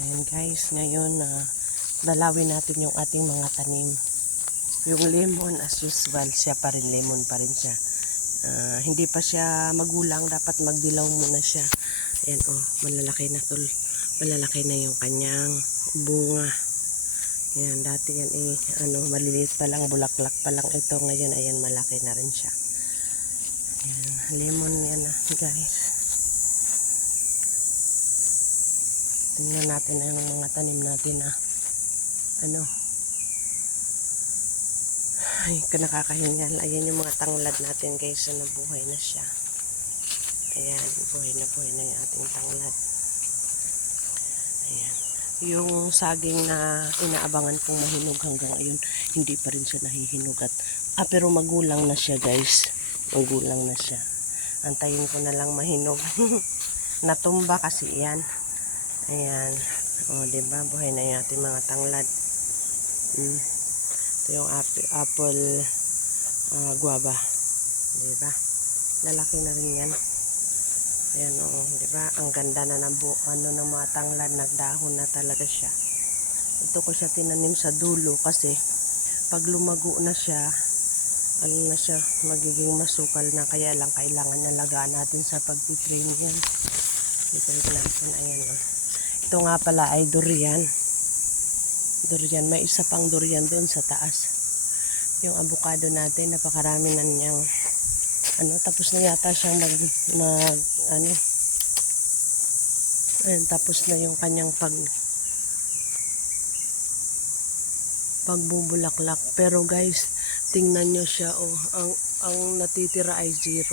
Ayan guys, ngayon dalawin natin yung ating mga tanim. Yung lemon as usual, siya pa rin, lemon pa rin siya. Hindi pa siya magulang, dapat magdilaw muna siya. Ayan malalaki na tol. Malalaki na yung kanyang bunga. Ayan, dati yan maliliit pa lang, bulaklak pa lang ito. Ngayon ayan, malaki na rin siya. Ayan, lemon yan guys. Tingnan natin na yung mga tanim natin ay nakakahingal. Ayan yung mga tanglad natin guys, nabuhay na siya. Ayan, buhay na yung ating tanglad. Ayan, yung saging na inaabangan kong mahinog hanggang ngayon, hindi pa rin siya nahihinog pero magulang na siya guys, magulang na siya. Antayin ko na lang mahinog. Natumba kasi yan. Ayan, diba, buhay na yung ating mga tanglad. Ito yung apple guava, diba, lalaki na rin yan. Ayan diba, ang ganda na ng ng mga tanglad, nagdahon na talaga siya. Ito ko siya tinanim sa dulo kasi pag lumago na siya, magiging masukal na, kaya lang kailangan nalagaan natin sa pagtitrain yan. Itrain natin, ayan Ito nga pala ay durian. Durian, may isa pang durian doon sa taas. Yung avocado natin, napakarami na niyang tapos na yata siyang ayun, tapos na yung kanyang pagbubulaklak. Pero guys, tingnan nyo siya, ang natitira ay 0.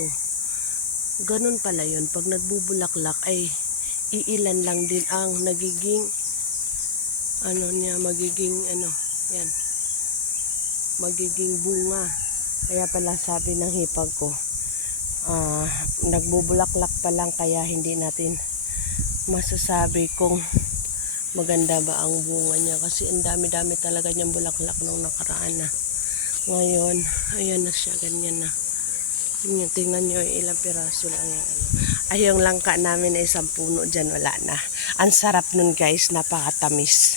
Ganun pala yun, pag nagbubulaklak ay iilan lang din ang nagiging yan, magiging bunga. Kaya pala sabi ng hipag ko, nagbubulaklak pa lang, kaya hindi natin masasabi kung maganda ba ang bunga niya, kasi ang dami-dami talaga niyang bulaklak nung nakaraan na. Ngayon ayan na siya, ganyan na. Tingnan nyo ilang piraso lang yan. Ay, yung langka namin ay 10 puno dyan, wala na. Ang sarap nun guys, napakatamis.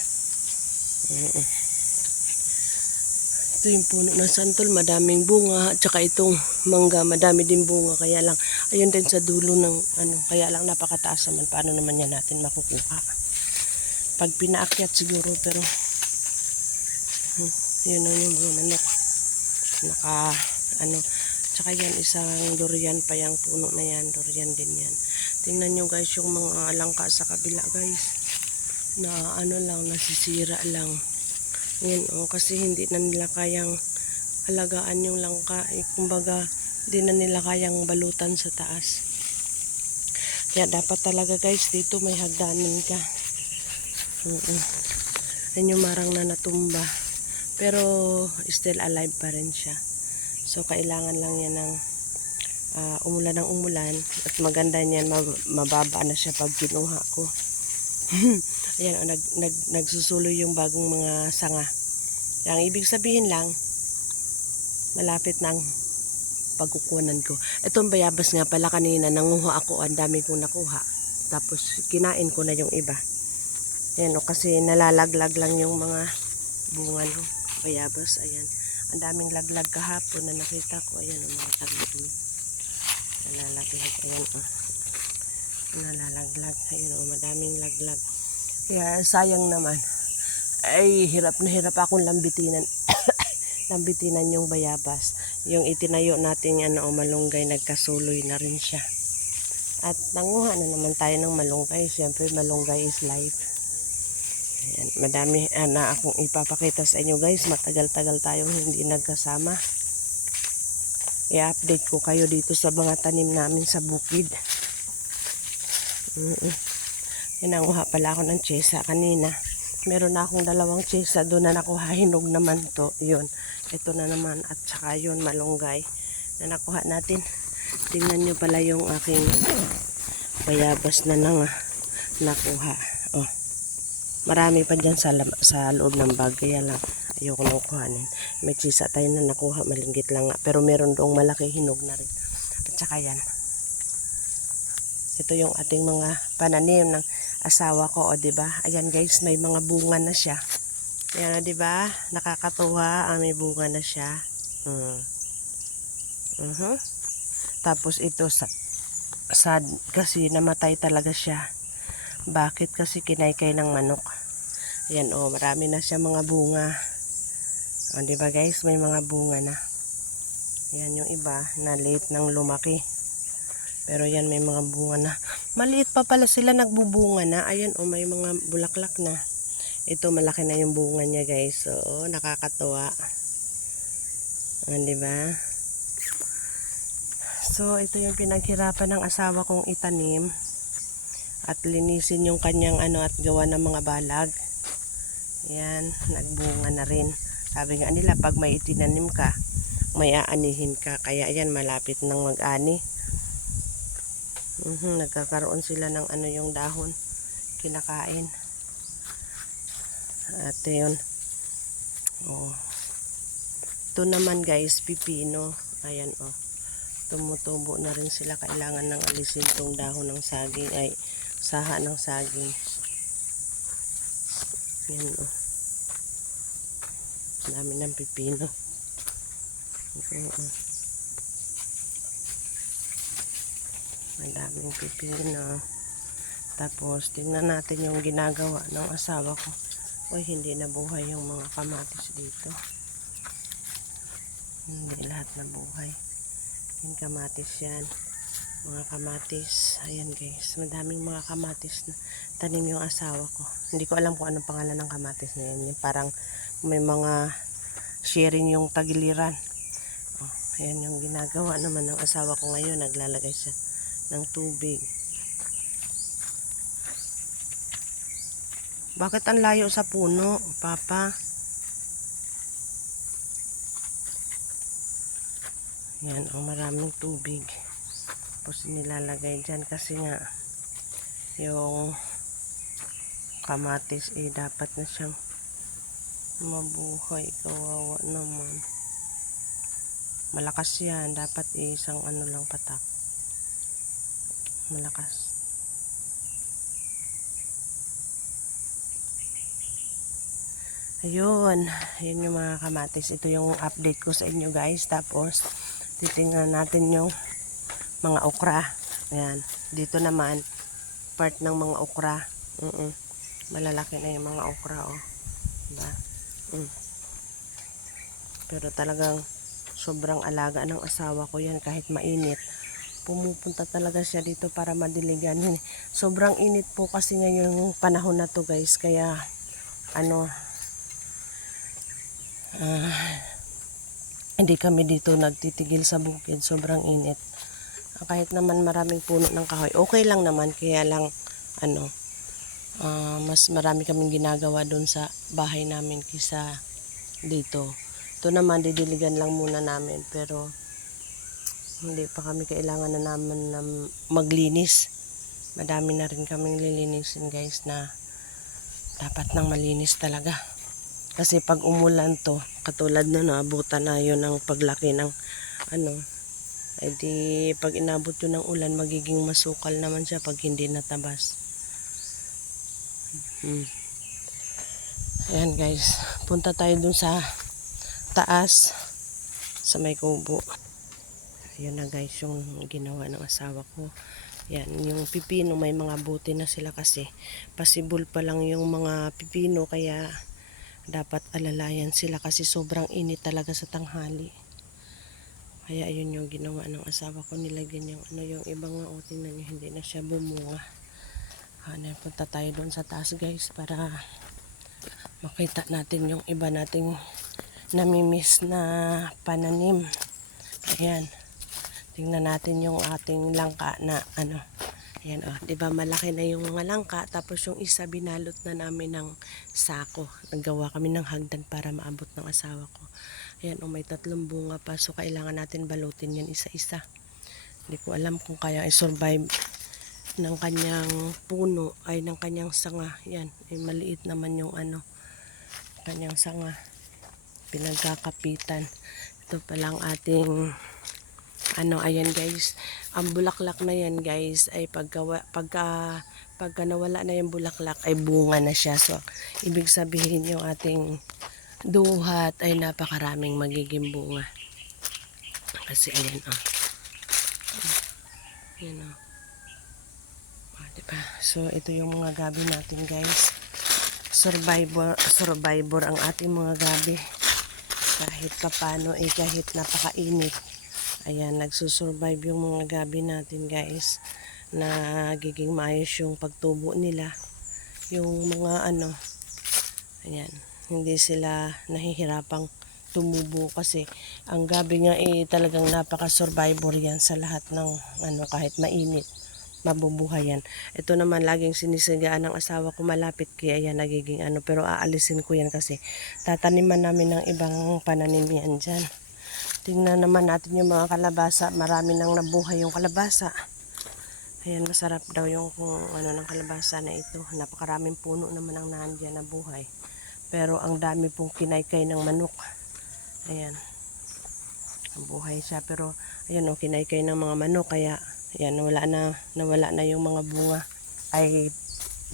Ito yung puno ng santol, madaming bunga. At saka itong mangga, madami din bunga. Kaya lang, ayun din sa dulo ng kaya lang napakataas naman. Paano naman yan natin makukuha? Pag pinaakyat siguro, pero yun yung mga manok. Tsaka yan, isang durian pa yung puno na yan. Durian din yan. Tingnan nyo guys yung mga langka sa kabila guys. Na nasisira lang. Yan kasi hindi na nila kayang alagaan yung langka. Kumbaga, hindi na nila kayang balutan sa taas. Kaya dapat talaga guys, dito may hagdanan ka. Yan yung marang na natumba. Pero still alive pa rin siya. So kailangan lang yan ng umulan ng umulan, at maganda niyan, mababa na siya pag kinuha ko. Ayan, nagsusuloy yung bagong mga sanga. Yang ibig sabihin lang, malapit na ang pagkukunan ko. Itong bayabas nga pala, kanina nanguha ako, ang dami kong nakuha. Tapos kinain ko na yung iba. Ayan kasi nalalaglag lang yung mga bunga ng bayabas. Ayan, ang daming laglag kahapon na nakita ko. Ayan ang mga tagli. Nalalaglag, ayan nalalaglag, ayun madaming laglag. Kaya sayang naman, ay hirap na hirap akong lambitinan. Lambitinan yung bayabas. Yung itinayo natin malunggay, nagkasuloy na rin siya. At nanguha na naman tayo ng malunggay. Siyempre malunggay is life. Ayan, madami na akong ipapakita sa inyo guys. Matagal-tagal tayong hindi nagkasama. I-update ko kayo dito sa mga tanim namin sa bukid. Nanguha pala ako ng tsesa kanina. Meron na akong 2 tsesa doon na nakuha. Hinog naman to. Yun. Ito na naman. At saka yun, malunggay na nakuha natin. Tingnan nyo pala yung aking bayabas na nakuha. Marami pa dyan sa loob ng bag. Kaya lang ayoko nang kuhanin. May tsesa tayo na nakuha. Malinggit lang nga. Pero meron doong malaki, hinog na rin. At saka yan. Ito yung ating mga pananim ng asawa ko, o 'di ba? Ayan guys, may mga bunga na siya. Ayan, 'di ba? Nakakatuwa, may bunga na siya. Mhm. Tapos ito sad kasi namatay talaga siya. Bakit? Kasi kinaykay ng manok. Ayan, marami na siya mga bunga. O, 'di ba guys, may mga bunga na. Ayan yung iba na late nang lumaki. Pero yan, may mga bunga na. Maliit pa pala sila, nagbubunga na. Ayan, may mga bulaklak na. Ito, malaki na yung bunga niya guys. So, nakakatuwa. Di ba? So, ito yung pinaghirapan ng asawa kong itanim. At linisin yung kanyang at gawa ng mga balag. Yan, nagbunga na rin. Sabi nga nila, pag may itinanim ka, may aanihin ka. Kaya yan, malapit nang mag-ani. Nagkakaroon sila ng yung dahon. Kinakain. At yun. Ito naman guys, pipino. Ayan tumutubo na rin sila. Kailangan ng alisin tong dahon ng saging. Ay, saha ng saging. Yan dami ng pipino. Madaming pipino. Tapos tingnan natin yung ginagawa ng asawa ko. Uy, hindi nabuhay yung mga kamatis dito. Hindi lahat nabuhay. Yung kamatis yan. Mga kamatis. Ayan guys, madaming mga kamatis na tanim yung asawa ko. Hindi ko alam kung anong pangalan ng kamatis na yan. Yung parang may mga sharing yung tagiliran. Ayan yung ginagawa naman ng asawa ko ngayon. Naglalagay siya ng tubig. Bakit ang layo sa puno, Papa? Yan, maraming tubig. Tapos nilalagay dyan kasi nga yung kamatis dapat na siyang mabuhay. Kawawa naman. Malakas yan. Dapat isang lang patak. Malakas. Ayun. Yun yung mga kamatis. Ito yung update ko sa inyo guys. Tapos titingnan natin yung mga okra. Ayan. Dito naman part ng mga okra. Malalaki na yung mga okra. Diba? Pero talagang sobrang alaga ng asawa ko yan. Kahit mainit, pumupunta talaga siya dito para madiligan. Sobrang init po kasi ngayong panahon na to guys. Kaya hindi kami dito nagtitigil sa bukid. Sobrang init. Kahit naman maraming puno ng kahoy, okay lang naman. Kaya lang mas marami kaming ginagawa doon sa bahay namin kisa dito. Ito naman didiligan lang muna namin, pero hindi pa kami kailangan na naman na maglinis. Madami na rin kaming lilinisin guys na dapat nang malinis talaga. Kasi pag umulan to, katulad na naabutan na yun ang paglaki ng ay di pag inabot yun ng ulan, magiging masukal naman siya pag hindi natabas. Ayan guys, punta tayo dun sa taas sa may kubo. Ayan na guys yung ginawa ng asawa ko. Yan, yung pipino may mga buti na sila kasi pasibol pa lang yung mga pipino, kaya dapat alalayan sila kasi sobrang init talaga sa tanghali. Kaya ayun yung ginawa ng asawa ko, nilagyan yung yung ibang tingnan nyo, hindi na siya bumunga. Punta tayo doon sa taas guys para makita natin yung iba nating namimiss na pananim. Ayan. Tingnan natin yung ating langka na Ayan di ba malaki na yung mga langka, tapos yung isa binalot na namin ng sako. Naggawa kami ng hagdan para maabot ng asawa ko. Ayan may 3 bunga pa, so kailangan natin balutin yan isa-isa. Hindi ko alam kung kaya i-survive ng kanyang puno ay ng kanyang sanga. Yan, maliit naman yung kanyang sanga. Pinagkakapitan. Ito palang ating Ayan guys, ang bulaklak na yan guys ay pagka nawala na yung bulaklak ay bunga na siya. So, ibig sabihin yung ating duhat ay napakaraming magiging bunga. Kasi ayan Ayan diba? So, ito yung mga gabi natin guys. Survivor ang ating mga gabi. Kahit papano kahit napakainit. Ayan, nagsusurvive yung mga gabi natin guys. Nagiging maayos yung pagtubo nila. Yung mga ayan, hindi sila nahihirapang tumubo kasi ang gabi nga talagang napaka-survivor yan sa lahat ng kahit mainit. Mabubuhay yan. Ito naman laging sinisigaan ng asawa ko malapit kaya yan nagiging pero aalisin ko yan kasi tataniman namin ng ibang pananim yan dyan. Tingnan naman natin yung mga kalabasa. Marami nang nabuhay yung kalabasa. Ayan, masarap daw yung ng kalabasa na ito. Napakaraming puno naman ang nandiyan na buhay. Pero ang dami pong kinaykay ng manok. Ayan. Nabuhay siya. Pero, ayan kinaykay ng mga manok. Kaya, ayan, nawala na yung mga bunga. Ay,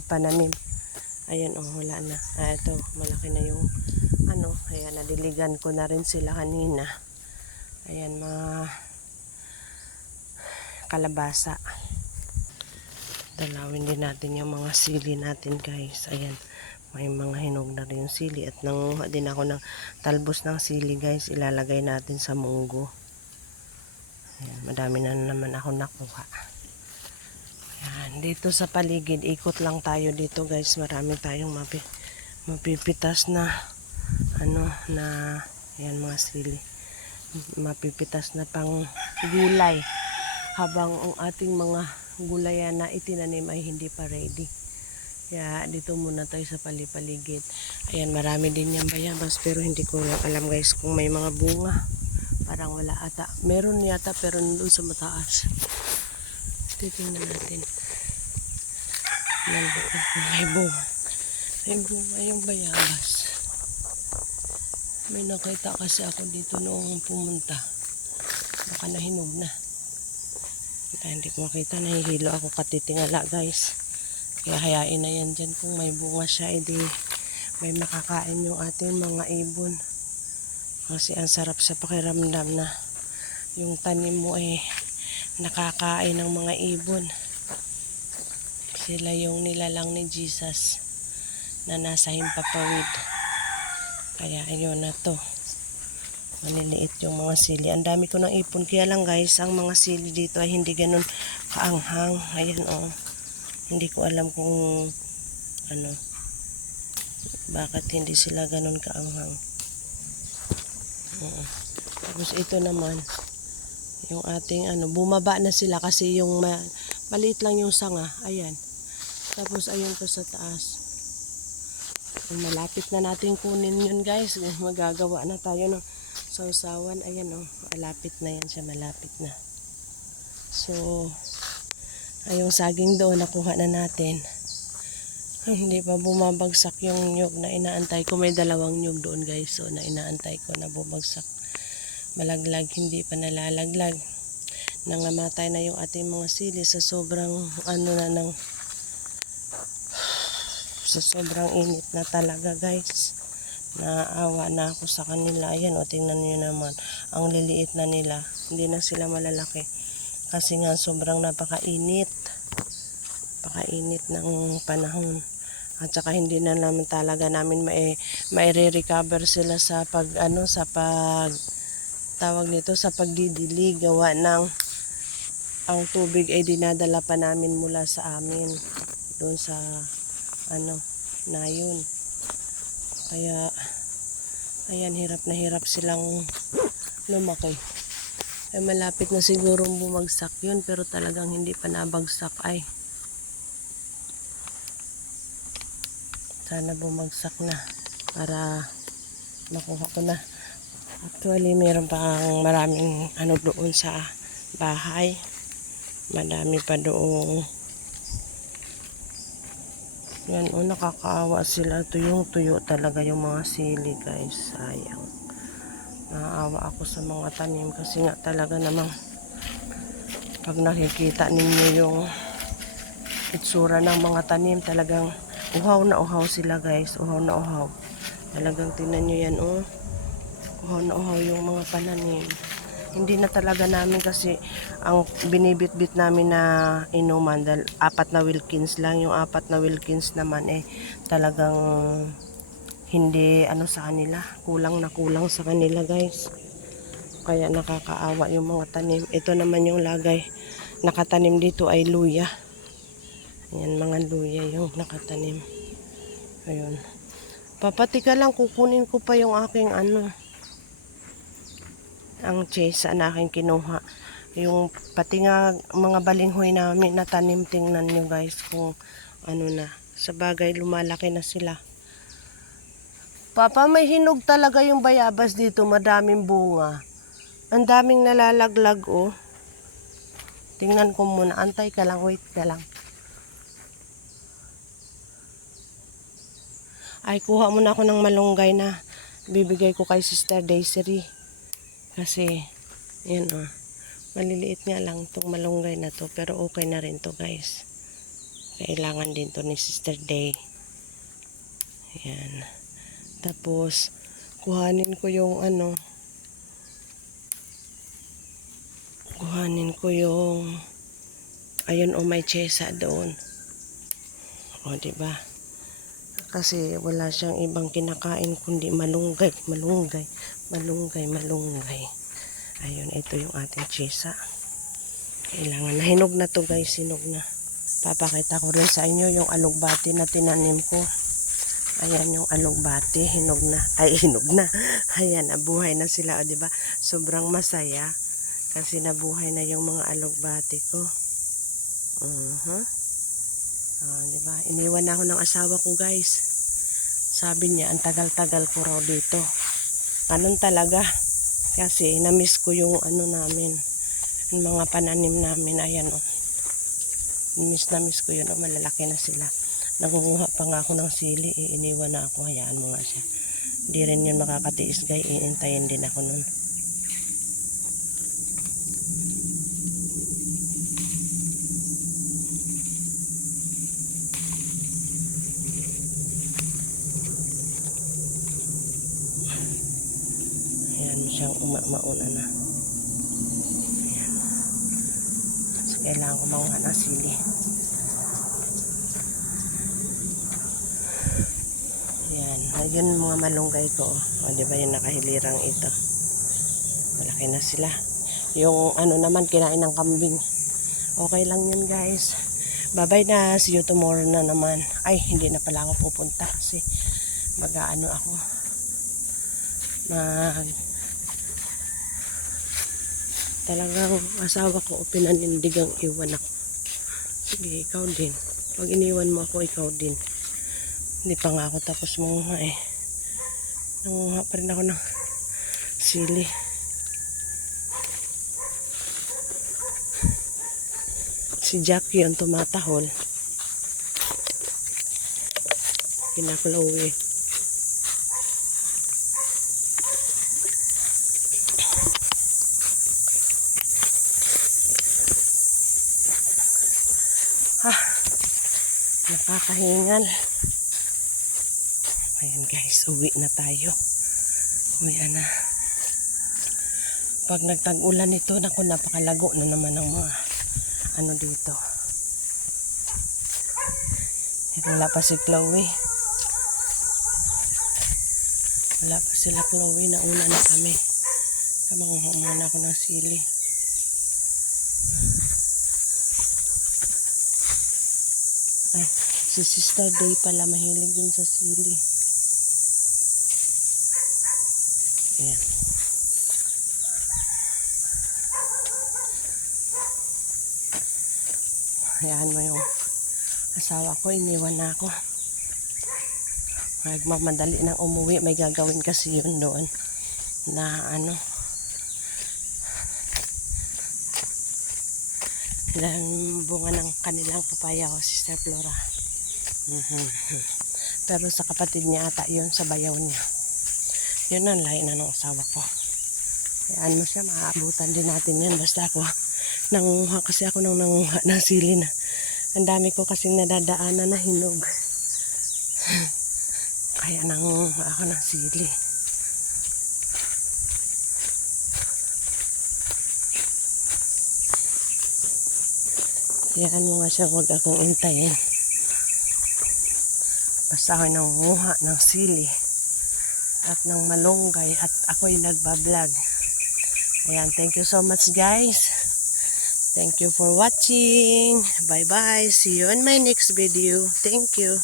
pananim. Ayan, wala na. Ito, malaki na yung, ayan, nadiligan ko na rin sila kanina. Ayan, mga kalabasa. Dalawin din natin yung mga sili natin guys. Ayan, may mga hinog na rin yung sili. At nanguha din ako ng talbos ng sili guys. Ilalagay natin sa munggo. Ayan, madami na naman ako nakuha. Ayan, dito sa paligid, ikot lang tayo dito guys. Marami tayong mapipitas na ayan mga sili. Mapipitas na pang gulay habang ang ating mga gulayan na itinanim ay hindi pa ready. Kaya dito muna tayo sa paligid. Ayan, marami din yung bayabas pero hindi ko alam guys kung may mga bunga. Parang wala ata. Meron yata pero nandun sa mataas. Titingnan natin. May bunga. May bunga yung bayabas. May nakita kasi ako dito noong pumunta. Baka nahinog na. Hindi ko makita. Nahihilo ako katitingala guys. Kaya hayain na yan dyan. Kung may bunga siya, edi may makakain yung ating mga ibon. Kasi ang sarap sa pakiramdam na yung tanim mo nakakain ng mga ibon. Sila yung nilalang ni Jesus na nasa himpapawid. Kaya ayun na to. Maliliit yung mga sili. Ang dami ko ng ipon. Kaya lang guys, ang mga sili dito ay hindi ganun kaanghang. Ayan Hindi ko alam kung bakit hindi sila ganun kaanghang. Tapos ito naman, yung ating bumaba na sila kasi yung maliit lang yung sanga. Ayan. Tapos ayun pa sa taas. Malapit na natin kunin yun guys. Magagawa na tayo ng sausawan. Ayan malapit na yan siya. Malapit na. So, yung saging doon nakuha na natin. Hindi pa bumabagsak yung nyug na inaantay ko. May dalawang nyug doon guys. So, na inaantay ko na bumagsak. Malaglag. Hindi pa nalalaglag. Nangamatay na yung ating mga sili sa sobrang sa sobrang init na talaga guys. Naawa na ako sa kanila. Ayan tingnan niyo naman. Ang liliit na nila. Hindi na sila malalaki. Kasi nga sobrang napakainit. Napakainit ng panahon. At saka hindi na naman talaga namin mai-recover sila sa tawag nito sa pagdidilig. Gawa ng ang tubig ay dinadala pa namin mula sa amin. Doon sa nayon. Kaya ayan, hirap na hirap silang lumaki. Malapit na sigurong bumagsak yun pero talagang hindi pa nabagsak ay. Sana bumagsak na para makuha ko na. Actually, meron pa maraming doon sa bahay. Madami pa doon. Yan nakakaawa sila. Tuyong-tuyo talaga yung mga sili guys. Sayang. Naawa ako sa mga tanim kasi nga talaga namang Pag nakikita ninyo yung itsura ng mga tanim, talagang uhaw na uhaw sila guys. Uhaw na uhaw. Talagang tingnan nyo yan, oh. Uhaw na uhaw yung mga pananim. Hindi na talaga namin kasi ang binibit-bit namin na inuman dahil 4 na Wilkins lang. Yung 4 na Wilkins naman talagang hindi ano sa kanila. Kulang na kulang sa kanila guys. Kaya nakakaawa yung mga tanim. Ito naman yung lagay. Nakatanim dito ay luya. Ayan, mga luya yung nakatanim. Ayun. Papatika lang, kukunin ko pa yung aking ang chesa na aking kinuha. Yung pati nga mga balinghoy namin na tanim, tingnan nyo guys kung ano na. Sa bagay, lumalaki na sila. Papa, may hinog talaga yung bayabas dito. Madaming bunga. Ang daming nalalaglag, oh. Tingnan ko muna. Antay ka lang, wait ka lang. Ay, kuha muna ako ng malunggay na bibigay ko kay Sister Desiree. Kasi, yun maliliit nga lang itong malunggay na to. Pero okay na rin to guys. Kailangan din to ni Sister Day. Ayan. Tapos, kuhanin ko yung ayun may chesa doon. O, diba? Kasi wala siyang ibang kinakain kundi malunggay. Ayun, ito yung ating chesa. Kailangan na. Hinog na to guys, hinog na. Papakita ko rin sa inyo yung alugbati na tinanim ko. Ayan yung alugbati, hinog na. Ay, hinog na. Ayan, nabuhay na sila. O, diba? Sobrang masaya. Kasi nabuhay na yung mga alugbati ko. Diba? Iniwan na ako ng asawa ko guys. Sabi niya, ang tagal-tagal ko raw dito. Ganun talaga. Kasi na-miss ko yung namin. Yung mga pananim namin. Ayan na-miss ko yun. Malalaki na sila. Nangunguha pa nga ako ng sili. Iniwan na ako. Hayaan mo nga siya. Di rin yun makakatiis guys. Iintayin din ako nun. Siyang mauna na. Ayan. So, kailangan ko makuha ng sili. Ayan. Ayun mga malunggay ko. O, diba yung nakahilirang ito. Malaki na sila. Yung naman, kinain ng kambing. Okay lang yun guys. Bye-bye na. See you tomorrow na naman. Ay, hindi na pala ako pupunta kasi mag-aano ako. Talagang asawa ko pinanindigang iwan ako. Sige, ikaw din. Pag iniwan mo ako, ikaw din. Hindi pa nga ako tapos manguha Nanguha pa rin ako ng sili. Si Jackie yung tumatahol. Kina-Chloe. Nakakahingal. Ayan guys, uwi na tayo. Uwi na. Pag nagtag-ulan ito, naku, napakalago na naman ng mga dito. Wala pa si Chloe. Wala pa sila Chloe. Nauna na kami. Kamangha muna ako ng sili. Ay, si Sister Day pala mahilig din sa sili. Ayan. Ayan mo yung asawa ko, iniwan na ako. Magmamadali nang umuwi. May gagawin kasi yun doon na dahil bunga ng kanilang papaya o Sister Flora. Pero sa kapatid niya ata yun, sa bayaw niya. Yun ang lahi na ng asawa ko. Hayaan mo siya, maaabutan din natin yan. Basta ako, Nanguha kasi ako ng nanguha ng sili na. Ang dami ko kasing nadadaanan na hinog. Kaya nanguha ako ng sili. Hayaan mo nga siya, huwag akong intayin. Basta ako'y nanguha ng sili at ng malunggay at ako'y nagbablog. Ayan, thank you so much guys. Thank you for watching. Bye bye. See you in my next video. Thank you.